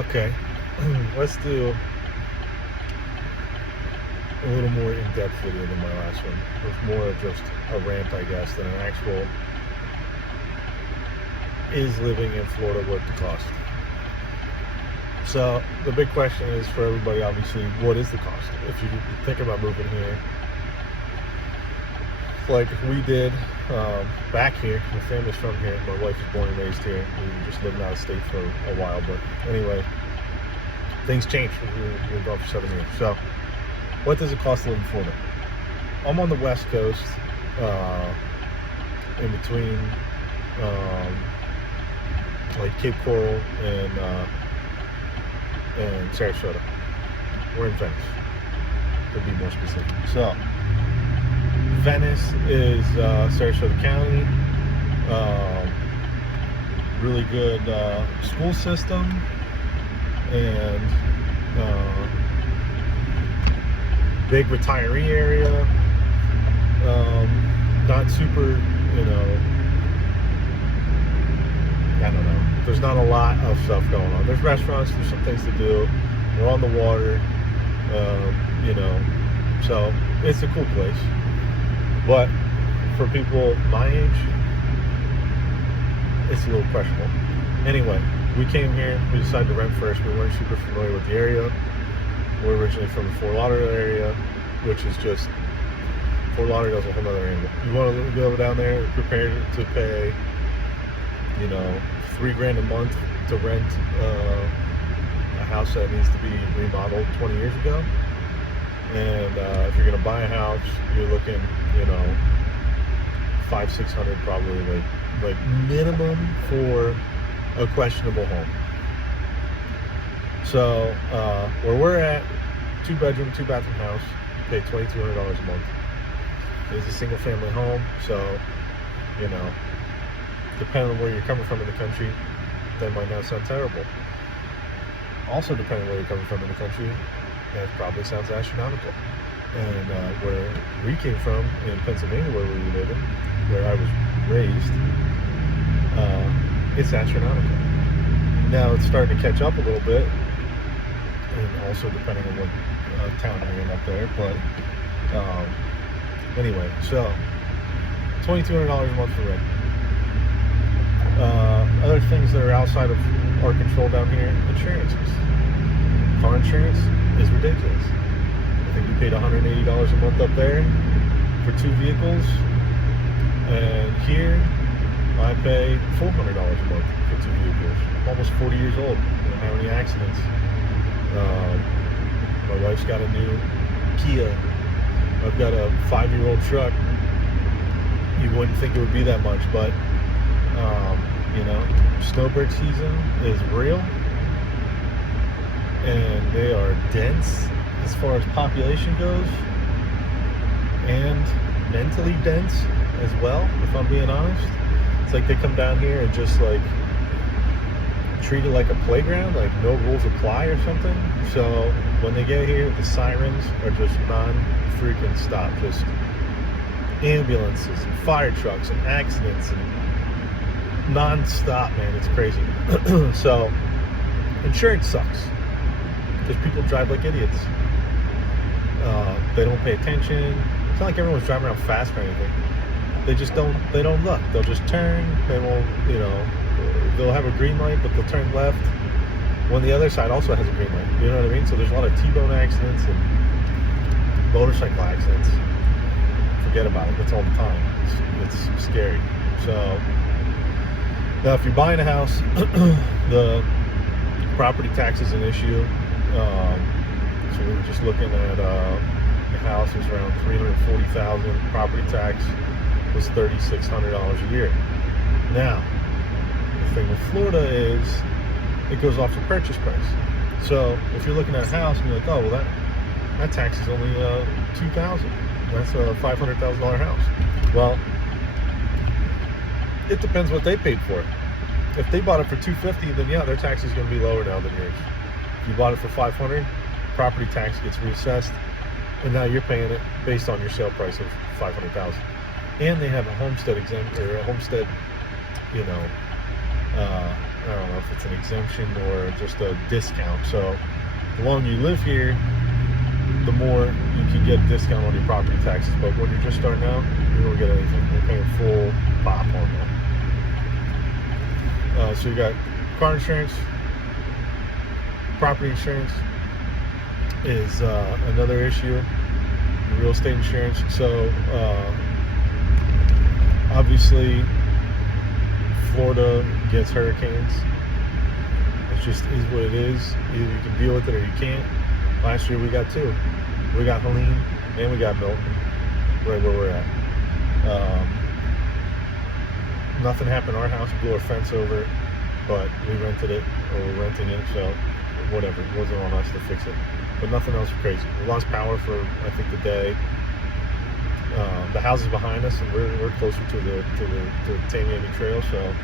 Okay, let's do a little more in-depth video than my last one. With more of just a rant, I guess, than an actual is living in Florida worth the cost. So the big question is for everybody, obviously, what is the cost? If you think about moving here, like we did back here, my family's from here, my wife was born and raised here, we were just living out of state for a while, but anyway, things changed. We were gone for 7 years. So what does it cost to live in Florida? I'm on the West Coast, in between like Cape Coral and Sarasota. We're in Venice, to be more specific. So Venice is Sarasota County. Really good school system, and big retiree area. Not super, I don't know. There's not a lot of stuff going on. There's restaurants, there's some things to do. We're on the water, so it's a cool place. But for people my age, it's a little questionable. Anyway, we came here, we decided to rent first. We weren't super familiar with the area. We're originally from the Fort Lauderdale area, which is just, Fort Lauderdale's a whole other angle. You want to go down there, prepared to pay, $3,000 a month to rent a house that needs to be remodeled 20 years ago. And if you're gonna buy a house, you're looking, $500-600 probably, like minimum for a questionable home. So where we're at, 2-bedroom, 2-bathroom house, pay $2,200 a month. It's a single family home, so depending on where you're coming from in the country, that might not sound terrible. Also, depending on where you're coming from in the country, that probably sounds astronomical. And where we came from in Pennsylvania, where we were living, where I was raised, it's astronomical. Now it's starting to catch up a little bit, and also depending on what town you're in up there. But anyway, so $2,200 a month for rent. Other things that are outside of our control down here, insurances. Car insurance is ridiculous. I think we paid $180 a month up there for 2 vehicles, and here I pay $400 a month for 2 vehicles. I'm almost 40 years old. I don't have any accidents. My wife's got a new Kia. I've got a 5-year-old truck. You wouldn't think it would be that much, but snowbird season is real, and they are dense as far as population goes, and mentally dense as well, if I'm being honest. It's like they come down here and just like treat it like a playground, like no rules apply or something. So when they get here, the sirens are just non-freaking stop, just ambulances and fire trucks and accidents and non-stop, man. It's crazy. So insurance sucks because people drive like idiots. They don't pay attention. It's not like everyone's driving around fast or anything. They just don't look. They'll just turn. They won't, they'll have a green light, but they'll turn left when the other side also has a green light. You know what I mean? So there's a lot of T-bone accidents and motorcycle accidents. Forget about it. That's all the time. It's scary. So now, if you're buying a house, the property tax is an issue. So we were just looking at the house was around $340,000. Property tax was $3,600 a year. Now, the thing with Florida is it goes off the purchase price. So if you're looking at a house and you're like, oh well, that tax is only $2,000. That's a $500,000 house. Well, it depends what they paid for it. If they bought it for $250,000, then yeah, their tax is going to be lower now than yours. If you bought it for $500,000, property tax gets reassessed, and now you're paying it based on your sale price of $500,000. And they have a homestead exempt or a homestead, I don't know if it's an exemption or just a discount. So the longer you live here, the more you can get a discount on your property taxes. But when you're just starting out, you don't get anything. You're paying full pop on that. So you got car insurance, property insurance is another issue. Real estate insurance. So obviously Florida gets hurricanes. It just is what it is. Either you can deal with it or you can't. Last year we got two. We got Helene and we got Milton, right where we're at. Nothing happened to our house. We blew our fence over, but we rented it, or we're renting it, so whatever. It wasn't on us to fix it. But nothing else crazy. We lost power for, I think, the day. The house is behind us, and we're closer to the Tamiami Trail, so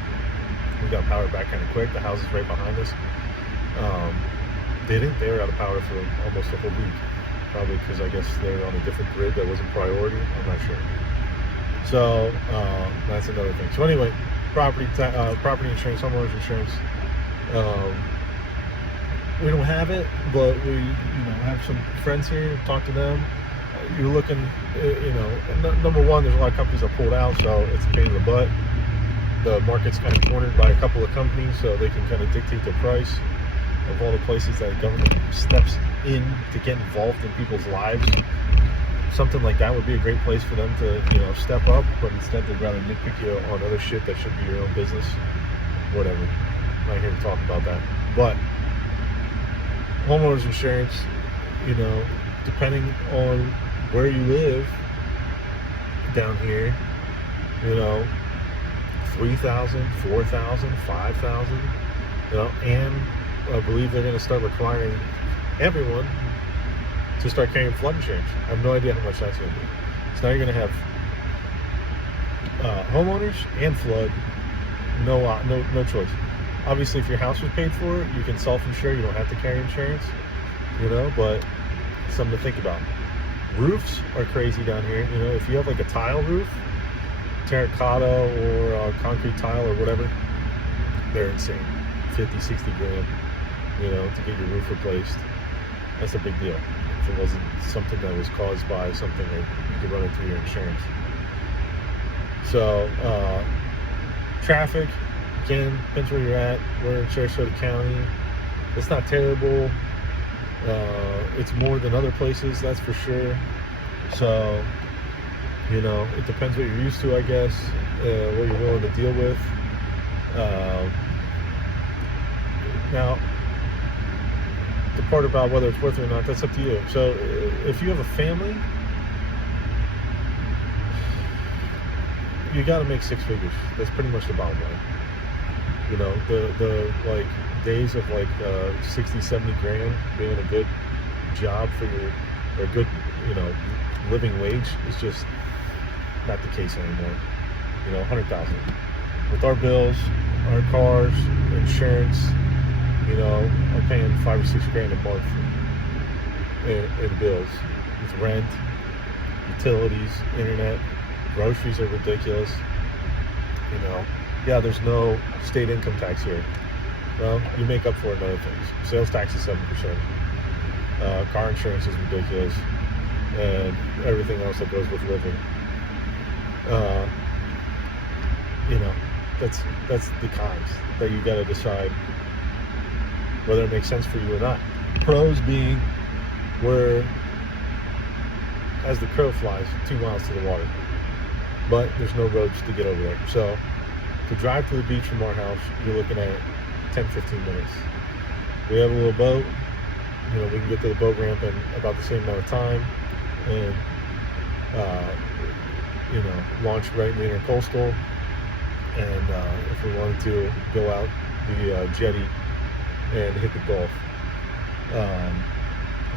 we got power back kind of quick. The house is right behind us. They were out of power for almost a whole week, probably because I guess they're on a different grid that wasn't priority. I'm not sure. So that's another thing. So anyway, property insurance, homeowners insurance. We don't have it, but we have some friends here. Talk to them. You're looking, number one, there's a lot of companies that pulled out, so it's a pain in the butt. The market's kind of cornered by a couple of companies, so they can kind of dictate the price of all the places that government steps in to get involved in people's lives. Something like that would be a great place for them to, step up, but instead they'd rather nitpick you on other shit that should be your own business. Whatever. I'm not here to talk about that. But homeowners insurance, depending on where you live down here, $3,000, $4,000, $5,000, and I believe they're going to start requiring everyone to start carrying flood insurance. I have no idea how much that's going to be. So now you're going to have homeowners and flood, no choice. Obviously, if your house was paid for, you can self-insure. You don't have to carry insurance, but something to think about. Roofs are crazy down here. If you have like a tile roof, terracotta or concrete tile or whatever, they're insane. 50, 60 grand, to get your roof replaced. That's a big deal. If it wasn't something that was caused by something that you could run it through your insurance. So, traffic, again, depends where you're at. We're in Sarasota County. It's not terrible. It's more than other places, that's for sure. So, it depends what you're used to, I guess, what you're willing to deal with. Now, the part about whether it's worth it or not, that's up to you. So, if you have a family, you got to make six figures. That's pretty much the bottom line. The like days of like 60, 70 grand being a good job for a good, living wage is just not the case anymore. 100,000 with our bills, our cars, insurance. I'm paying 5 or 6 grand a month in bills with rent, utilities, internet, groceries are ridiculous. Yeah, there's no state income tax here. Well, you make up for it in other things. Sales tax is 7%. Car insurance is ridiculous, and everything else that goes with living. That's the cons that you got to decide whether it makes sense for you or not. Pros being where, as the crow flies, 2 miles to the water, but there's no roads to get over there. So to drive to the beach from our house, you're looking at 10, 15 minutes. We have a little boat. We can get to the boat ramp in about the same amount of time, and launch right in the intercoastal. And if we wanted to go out the jetty and hit the Gulf. The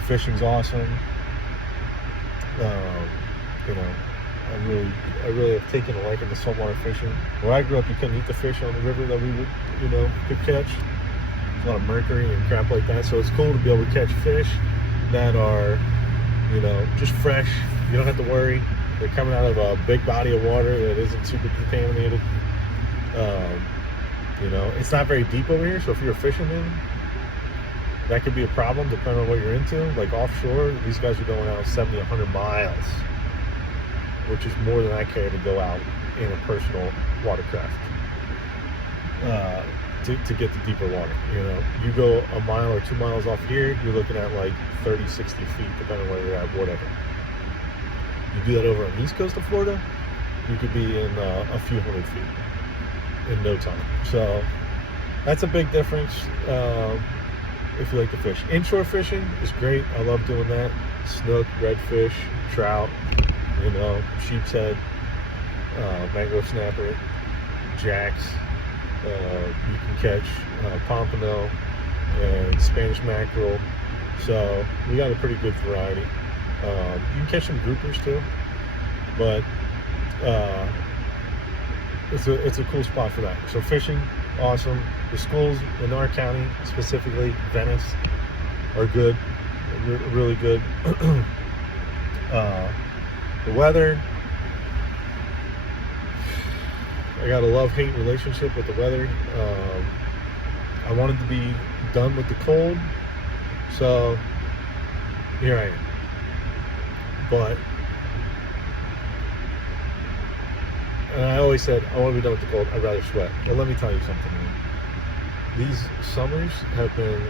fishing's awesome. I really have taken a liking to saltwater fishing. Where I grew up, you couldn't eat the fish on the river that we would, could catch. There's a lot of mercury and crap like that. So it's cool to be able to catch fish that are, just fresh. You don't have to worry. They're coming out of a big body of water that isn't super contaminated. You know, it's not very deep over here, so if you're a fisherman, that could be a problem depending on what you're into. Like offshore, these guys are going out 70, 100 miles, which is more than I care to go out in a personal watercraft to get the deeper water. You know, you go a mile or 2 miles off here, you're looking at like 30, 60 feet, depending on where you're at, whatever. You do that over on the east coast of Florida, you could be in a few hundred feet in no time. So that's a big difference if you like to fish. Inshore fishing is great. I love doing that. Snook, redfish, trout, you know, sheep's head, mangrove snapper, jacks. You can catch pompano and Spanish mackerel. So we got a pretty good variety. You can catch some groupers too, but it's a cool spot for that. So fishing, awesome. The schools in our county, specifically Venice, are good, really good. The weather, I got a love-hate relationship with the weather. I wanted to be done with the cold, so here I am. But, and I always said, I want to be done with the cold, I'd rather sweat. But let me tell you something, man. These summers have been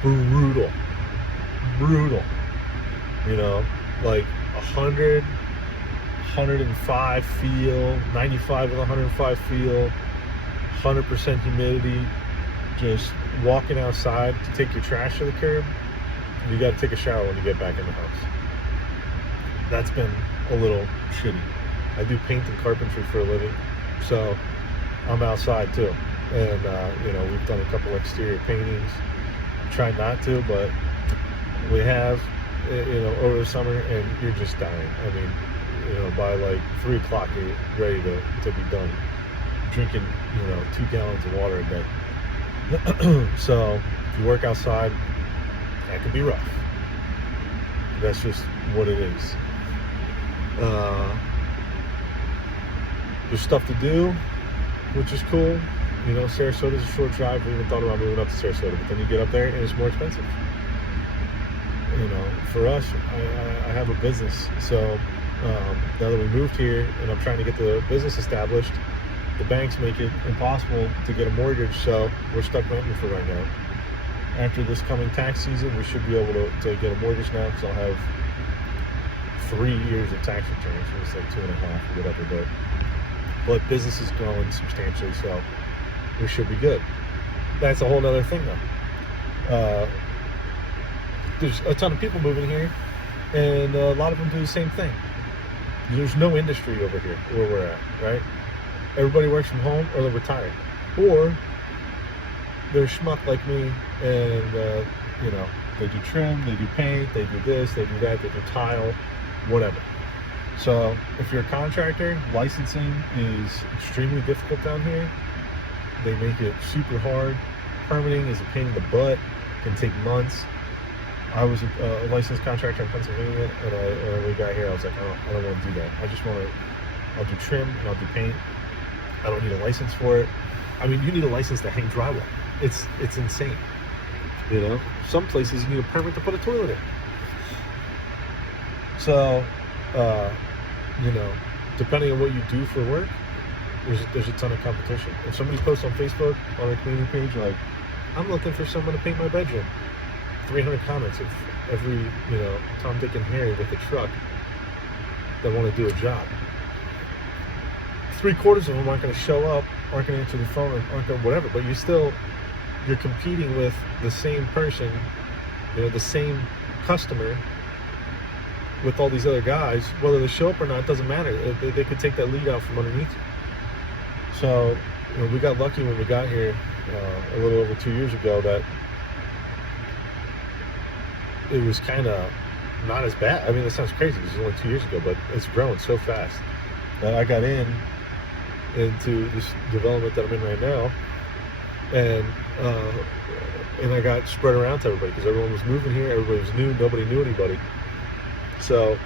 brutal. You know, like 100, 105 feel, 95 with 105 feel, 100% humidity, just walking outside to take your trash to the curb. You got to take a shower when you get back in the house. That's been a little shitty. I do paint and carpentry for a living, so I'm outside too. And, you know, we've done a couple exterior paintings. Try not to, but we have, you know, over the summer, and you're just dying. I mean, you know, by like 3 o'clock, you're ready to be done drinking, you know, 2 gallons of water a day. So if you work outside, that can be rough. That's just what it is. There's stuff to do, which is cool. You know, Sarasota's a short drive. We even thought about moving up to Sarasota, but then you get up there and it's more expensive. You know, for us, I have a business, so now that we moved here and I'm trying to get the business established, the banks make it impossible to get a mortgage, so we're stuck renting for right now. After this coming tax season, we should be able to get a mortgage now, because I'll have 3 years of tax returns, so it's like 2.5 or whatever, but business is growing substantially, so we should be good. That's a whole nother thing though. There's a ton of people moving here, and a lot of them do the same thing. There's no industry over here where we're at, right? Everybody works from home, or they're retired, or they're schmuck like me, and you know, they do trim, they do paint, they do this, they do that, they do tile, whatever. So if you're a contractor, licensing is extremely difficult down here. They make it super hard. Permitting is a pain in the butt, can take months. I was a licensed contractor in Pennsylvania, and when we got here, I was like, oh, I don't want to do that. I'll do trim and I'll do paint. I don't need a license for it. I mean, you need a license to hang drywall. It's insane. You know, some places you need a permit to put a toilet in. So, you know, depending on what you do for work, there's a ton of competition. If somebody posts on Facebook, on our community page, like, I'm looking for someone to paint my bedroom, 300 comments of every, you know, Tom, Dick, and Harry with a truck that want to do a job. 3/4 of them aren't going to show up, aren't going to answer the phone, aren't going to whatever, but you're competing with the same person, you know, the same customer with all these other guys. Whether they show up or not doesn't matter. They could take that lead out from underneath you. So, you know, we got lucky when we got here a little over 2 years ago that it was kind of not as bad. I mean, that sounds crazy. This is only 2 years ago, but it's growing so fast that I got into this development that I'm in right now, and I got spread around to everybody because everyone was moving here. Everybody was new. Nobody knew anybody. So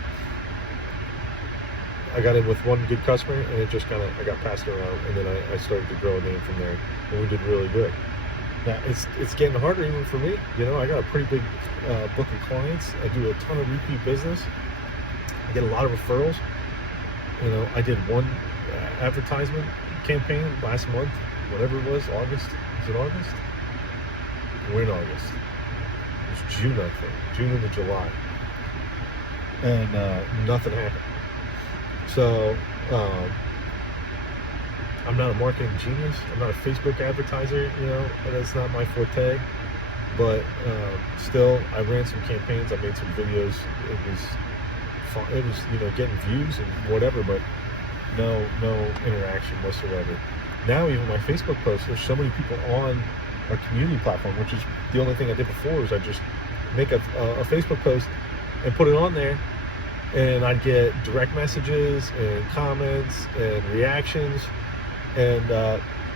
I got in with one good customer, and it just kind of, I got passed around, and then I started to grow a name from there, and we did really good. Now it's getting harder even for me. I got a pretty big book of clients. I do a ton of repeat business. I get a lot of referrals. I did one advertisement campaign last month, whatever it was, August. Is it August? We're in August. It was June, I think. June into July. And nothing happened. So I'm not a marketing genius. I'm not a Facebook advertiser. That's not my forte. But still, I ran some campaigns. I made some videos. It was getting views and whatever, but no interaction whatsoever. Now even my Facebook posts, there's so many people on our community platform, which is the only thing I did before. Is I just make a Facebook post and put it on there, and I'd get direct messages and comments and reactions. And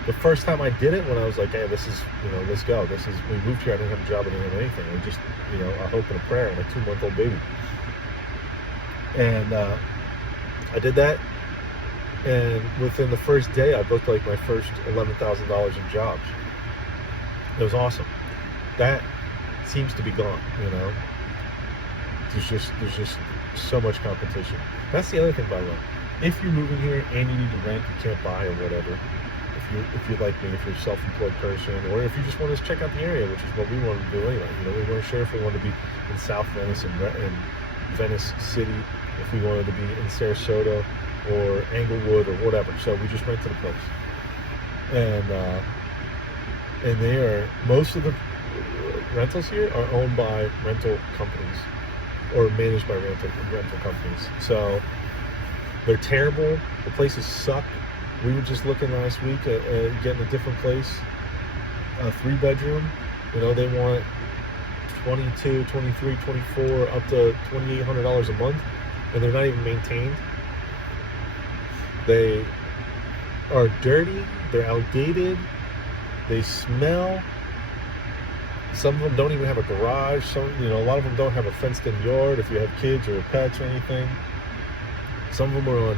the first time I did it, when I was like, hey, this is, let's go. We moved here. I didn't have a job. I didn't have anything. I just, a hope and a prayer and a 2-month-old baby. And I did that. And within the first day, I booked like my first $11,000 in jobs. It was awesome. That seems to be gone, There's just so much competition. That's the other thing, by the way. If you're moving here and you need to rent, you can't buy or whatever. If you're like me, if you're a self-employed person, or if you just want to check out the area, which is what we want to do anyway. We weren't sure if we wanted to be in South Venice and Venice City, if we wanted to be in Sarasota or Englewood or whatever. So we just rented a place, and most of the rentals here are owned by rental companies or managed by rental companies. So they're terrible. The places suck. We were just looking last week at getting a different place, a 3-bedroom. They want $22, $23, $24, up to $2,800 a month, and they're not even maintained. They are dirty. They're outdated. They smell. Some of them don't even have a garage. A lot of them don't have a fenced-in yard if you have kids or pets or anything. Some of them are on,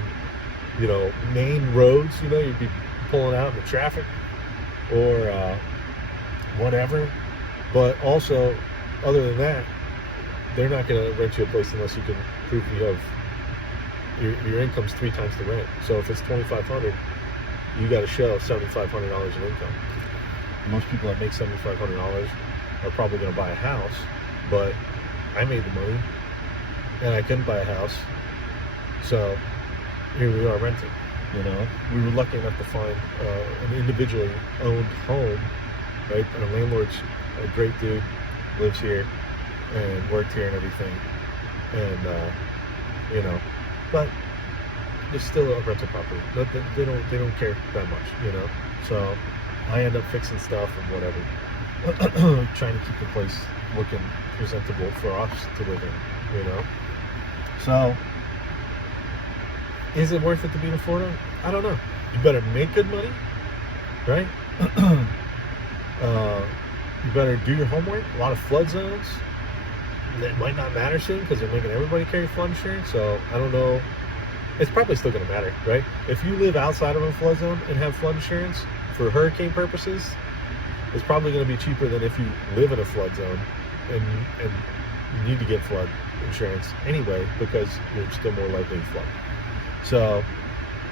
main roads. You'd be pulling out in the traffic or whatever. But also, other than that, they're not going to rent you a place unless you can prove you have your income's 3 times the rent. So if it's $2,500, you got to show $7,500 in income. Most people that make $7,500 are probably going to buy a house, but I made the money and I couldn't buy a house, so here we are renting. We were lucky enough to find an individually owned home, right? And the landlord's a great dude, lives here and worked here and everything, and but it's still a rental property. They don't care that much, So I end up fixing stuff and whatever, trying to keep the place looking presentable for us to live in, So is it worth it to be in Florida? I don't know. You better make good money, right? You better do your homework. A lot of flood zones. That might not matter soon because they're making everybody carry flood insurance. So I don't know. It's probably still going to matter, right? If you live outside of a flood zone and have flood insurance for hurricane purposes, it's probably going to be cheaper than if you live in a flood zone and you need to get flood insurance anyway because you're still more likely to flood. So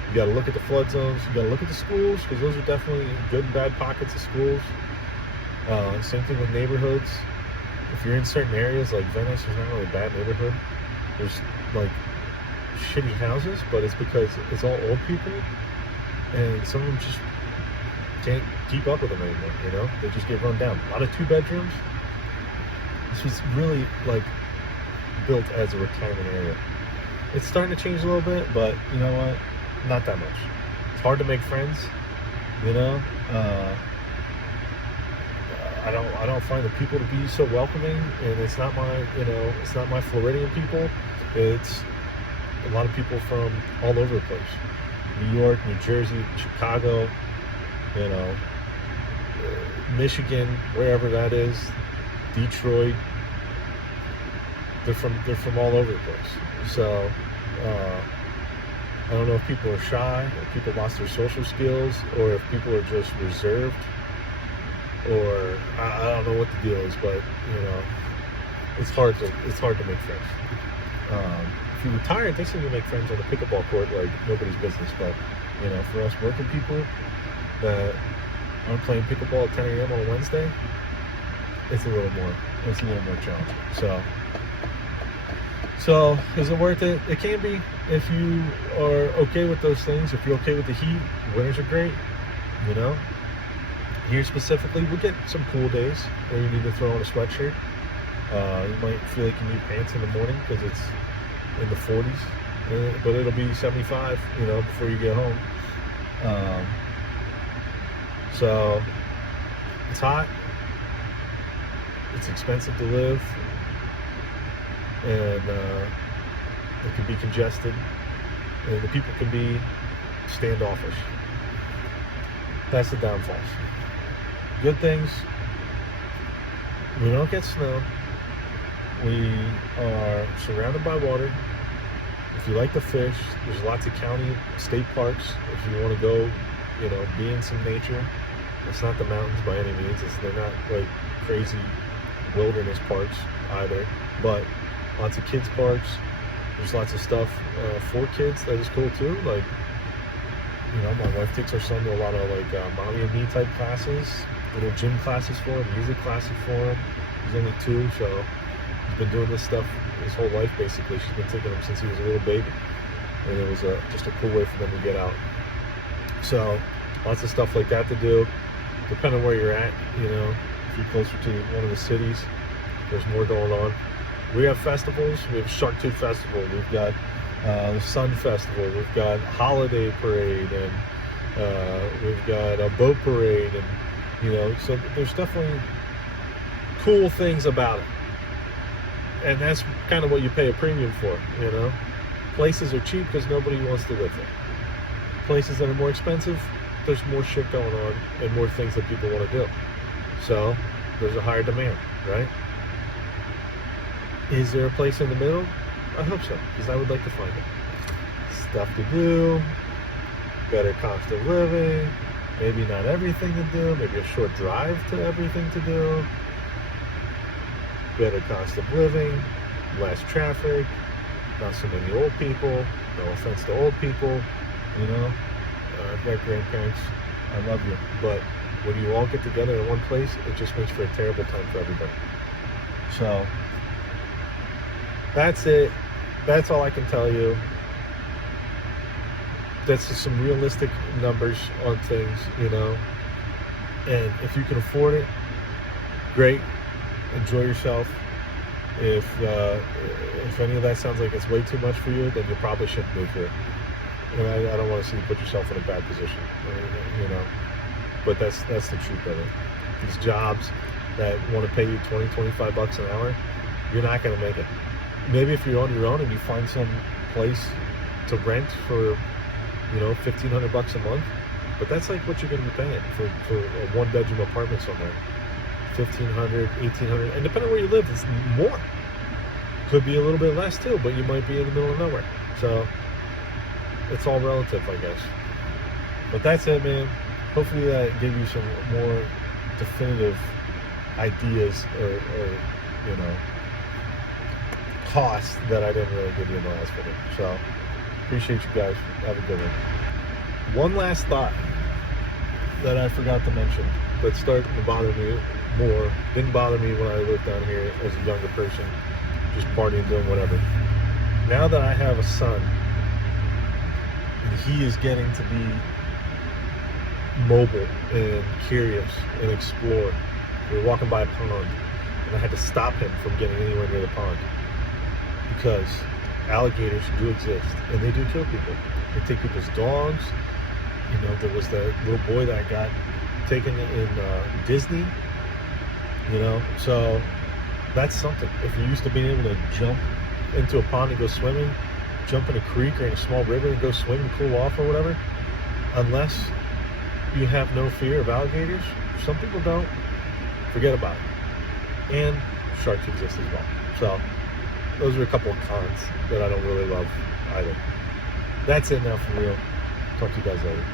you got to look at the flood zones. You got to look at the schools because those are definitely good and bad pockets of schools. Same thing with neighborhoods. If you're in certain areas like Venice, there's not really a bad neighborhood. There's like shitty houses, but it's because it's all old people, and some of them just can't keep up with them anymore. They just get run down. A lot of 2-bedrooms. This was really like built as a retirement area. It's starting to change a little bit, but you know what? Not that much. It's hard to make friends. I don't find the people to be so welcoming, and it's not my Floridian people. It's a lot of people from all over the place. New York, New Jersey, Chicago, Michigan, wherever that is, Detroit. They're from all over the place. So I don't know if people are shy, if people lost their social skills, or if people are just reserved, or I don't know what the deal is, but it's hard to make friends. If you retire, they seem to make friends on the pickleball court like nobody's business. But for us working people that aren't playing pickleball at 10 a.m. on a Wednesday, it's a little more challenging. So is it worth it? It can be if you are okay with those things. If you're okay with the heat, winters are great. Here specifically, we get some cool days where you need to throw on a sweatshirt. You might feel like you need pants in the morning because it's in the 40s, but it'll be 75, before you get home. So it's hot. It's expensive to live, and it can be congested, and the people can be standoffish. That's the downfalls. Good things: we don't get snow. We are surrounded by water. If you like to fish, there's lots of county, state parks. If you want to go, be in some nature. It's not the mountains by any means. They're not like crazy wilderness parks either, but lots of kids parks. There's lots of stuff for kids that is cool too. Like, my wife takes our son to a lot of like mommy and me type classes, little gym classes for him, music classes for him. He's only 2, so he's been doing this stuff his whole life basically. She's been taking him since he was a little baby, and it was just a cool way for them to get out. So lots of stuff like that to do. Depending on where you're at, if you're closer to one of the cities, there's more going on. We have festivals. We have Shark Tooth Festival. We've got the Sun Festival. We've got Holiday Parade, and we've got a boat parade, and so there's definitely cool things about it. And that's kind of what you pay a premium for. Places are cheap because nobody wants to live there. Places that are more expensive, there's more shit going on and more things that people want to do. So there's a higher demand, right? Is there a place in the middle? I hope so, because I would like to find it. Stuff to do, better cost of living, maybe not everything to do, maybe a short drive to everything to do, better cost of living, less traffic, not so many old people. No offense to old people, I've got grandparents, I love you, but when you all get together in one place, it just makes for a terrible time for everybody. So that's it. That's all I can tell you. That's just some realistic numbers on things, and if you can afford it, great, enjoy yourself. If any of that sounds like it's way too much for you, then you probably shouldn't move here. And I don't want to see you put yourself in a bad position, but that's the truth of it. These jobs that want to pay you $20-25 an hour, you're not going to make it. Maybe if you're on your own and you find some place to rent for $1,500 a month, but that's like what you're going to be paying for a 1-bedroom apartment somewhere. $1,500, $1,800, and depending on where you live, it's more. Could be a little bit less too, but you might be in the middle of nowhere. So it's all relative, I guess. But that's it, man. Hopefully that gave you some more definitive ideas or costs that I didn't really give you in the last video. So appreciate you guys. Have a good one. One last thought that I forgot to mention that's starting to bother me more. Didn't bother me when I lived down here as a younger person, just partying, doing whatever. Now that I have a son, and he is getting to be mobile and curious and explore. We were walking by a pond, and I had to stop him from getting anywhere near the pond because alligators do exist, and they do kill people. They take people's dogs. There was that little boy that got taken in Disney. So that's something. If you're used to being able to jump into a pond and go swimming, jump in a creek or in a small river and go swim and cool off or whatever, unless you have no fear of alligators, some people don't, forget about it. And sharks exist as well. So those are a couple of cons that I don't really love either. That's it now for real. Talk to you guys later.